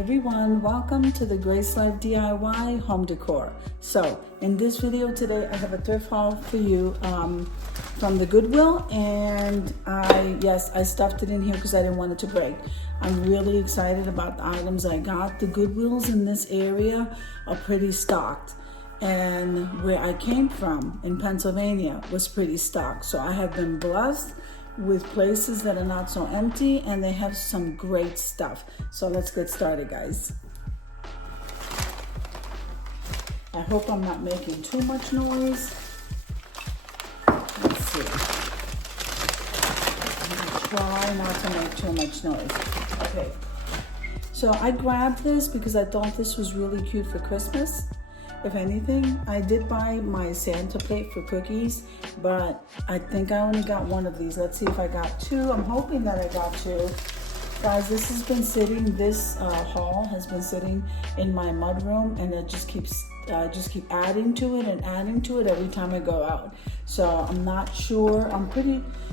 everyone, welcome to the Grace Life DIY home decor. So in this video today I have a thrift haul for you from the Goodwill, and I stuffed it in here because I didn't want it to break. I'm really excited about the items I got. The Goodwills in this area are pretty stocked, and where I came from in Pennsylvania was pretty stocked. So I have been blessed with places that are not so empty, and they have some great stuff. So let's get started, guys. I hope I'm not making too much noise. Let's see. I'm gonna try not to make too much noise. Okay. So I grabbed this because I thought this was really cute for Christmas. If anything, I did buy my Santa plate for cookies, but I think I only got one of these. Let's see if I got two. I'm hoping that I got two. Guys, this has been sitting, this haul has been sitting in my mudroom, and it just keep adding to it and adding to it every time I go out. So I'm not sure.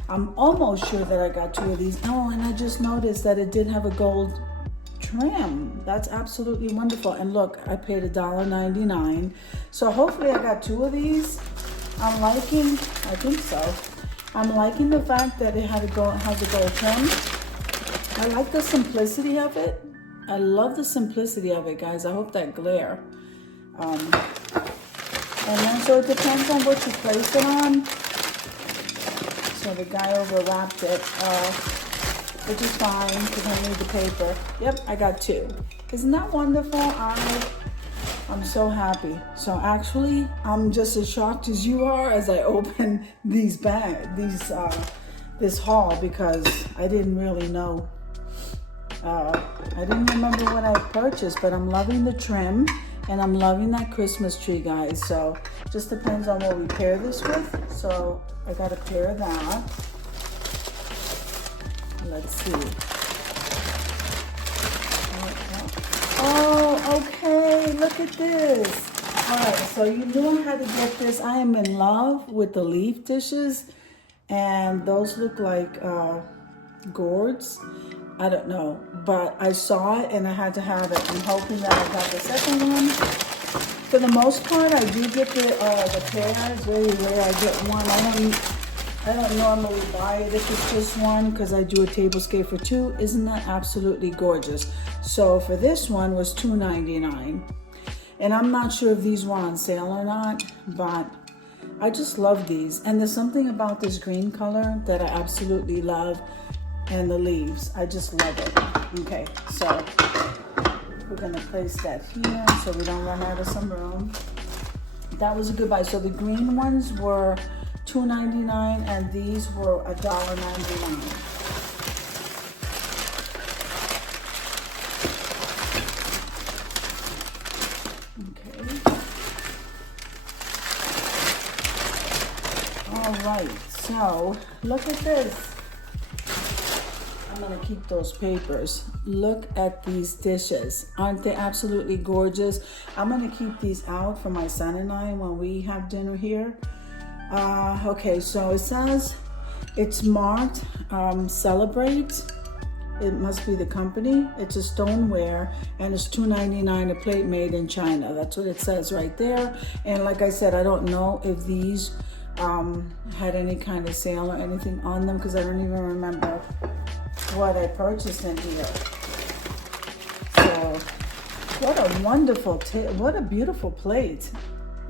I'm almost sure that I got two of these. Oh, and I just noticed that it did have a gold trim. That's absolutely wonderful. And look, I paid $1.99. So hopefully I got two of these. I'm liking the fact that it has a gold trim. I like the simplicity of it. I love the simplicity of it, guys. I hope that glare. And then so it depends on what you place it on. So the guy overwrapped it. Which is fine because I need the paper. Yep, I got two. Isn't that wonderful? I'm so happy. So actually, I'm just as shocked as you are as I open this haul, because I didn't really know. I didn't remember what I purchased, but I'm loving the trim and I'm loving that Christmas tree, guys. So just depends on what we pair this with. So I got a pair of that. Let's see. Oh, okay. Look at this. All right, so you knew I had to get this. I am in love with the leaf dishes, and those look like gourds. I don't know, but I saw it and I had to have it. I'm hoping that I got the second one. For the most part, I do get the pair. It's very rare I get one. I don't normally buy it if it's just one, because I do a tablescape for two. Isn't that absolutely gorgeous? So for this one was $2.99. And I'm not sure if these were on sale or not, but I just love these. And there's something about this green color that I absolutely love, and the leaves. I just love it. Okay, so we're gonna place that here so we don't run out of some room. That was a good buy. So the green ones were $2.99, and these were $1.99. Okay. All right, so look at this. I'm gonna keep those papers. Look at these dishes. Aren't they absolutely gorgeous? I'm gonna keep these out for my son and I when we have dinner here. Okay, so it says it's marked Celebrate. It must be the company. It's a stoneware, and it's $2.99 a plate, made in China. That's what it says right there. And like I said, I don't know if these had any kind of sale or anything on them, because I don't even remember what I purchased in here. So what a wonderful, what a beautiful plate.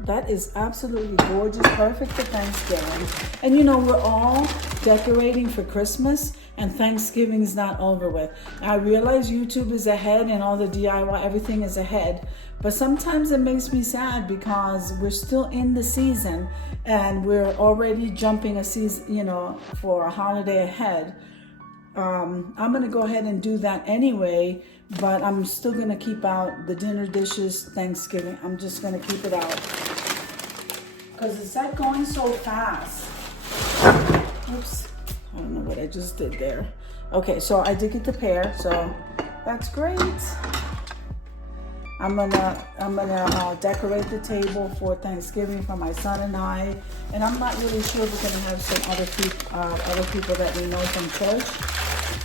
That is absolutely gorgeous, perfect for Thanksgiving. And you know, we're all decorating for Christmas, and Thanksgiving is not over with. I realize YouTube is ahead and all the DIY, everything is ahead, but sometimes it makes me sad because we're still in the season and we're already jumping a season, you know, for a holiday ahead. I'm gonna go ahead and do that anyway, but I'm still gonna keep out the dinner dishes, Thanksgiving. I'm just gonna keep it out, because it's not going so fast. Oops, I don't know what I just did there. Okay, so I did get the pair, so that's great. I'm gonna decorate the table for Thanksgiving for my son and I, and I'm not really sure if we're gonna have some other people that we know from church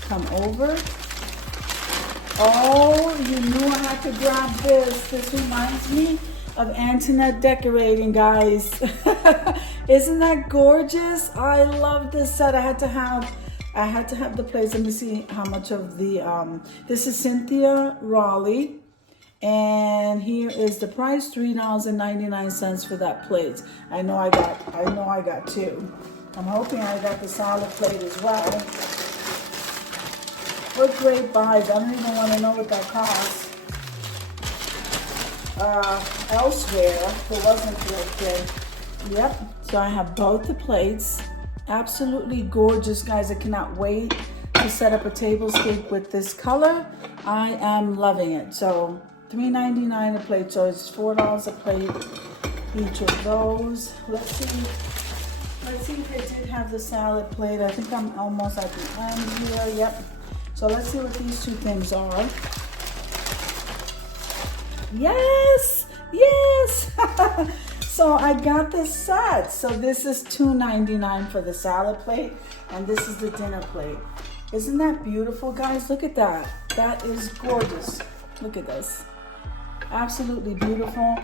come over. Oh, you knew I had to grab this. This reminds me of Antoinette decorating, guys. Isn't that gorgeous? I love this set. I had to have the plates. Let me see how much of the this is Cynthia Raleigh, and here is the price, $3.99 for that plate. I know I got two. I'm hoping I got the salad plate as well. What great buys. I don't even want to know what that costs. Elsewhere, it wasn't thrifted. Yep, so I have both the plates. Absolutely gorgeous, guys. I cannot wait to set up a tablescape with this color. I am loving it. So $3.99 a plate, so it's $4 a plate each of those. Let's see if they did have the salad plate. I think I'm almost at the end here. Yep. So let's see what these two things are. Yes, yes. So I got this set. So this is $2.99 for the salad plate, and this is the dinner plate. Isn't that beautiful, guys? Look at that. That is gorgeous. Look at this. Absolutely beautiful.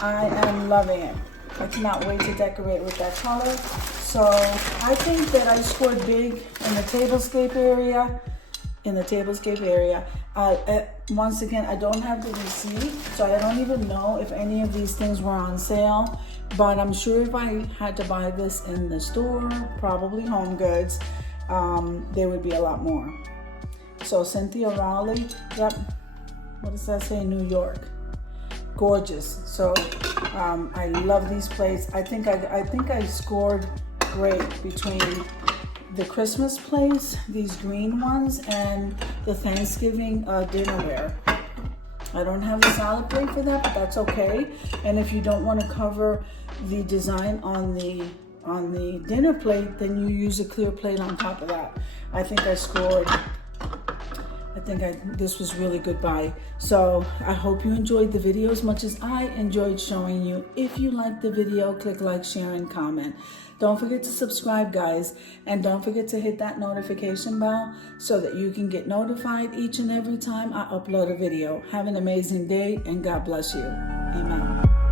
I am loving it. I cannot wait to decorate with that color. So I think that I scored big in the tablescape area. Once again, I don't have the receipt, so I don't even know if any of these things were on sale, but I'm sure if I had to buy this in the store, probably Home Goods, there would be a lot more. So Cynthia Raleigh, yep, what does that say? New York. Gorgeous. So I love these plates. I think I scored great between the Christmas plates, these green ones, and the Thanksgiving dinnerware. I don't have a salad plate for that, but that's okay. And if you don't want to cover the design on the dinner plate, then you use a clear plate on top of that. I think this was really good buy. So I hope you enjoyed the video as much as I enjoyed showing you. If you liked the video, click like, share, and comment. Don't forget to subscribe, guys, and don't forget to hit that notification bell so that you can get notified each and every time I upload a video. Have an amazing day, and God bless you. Amen.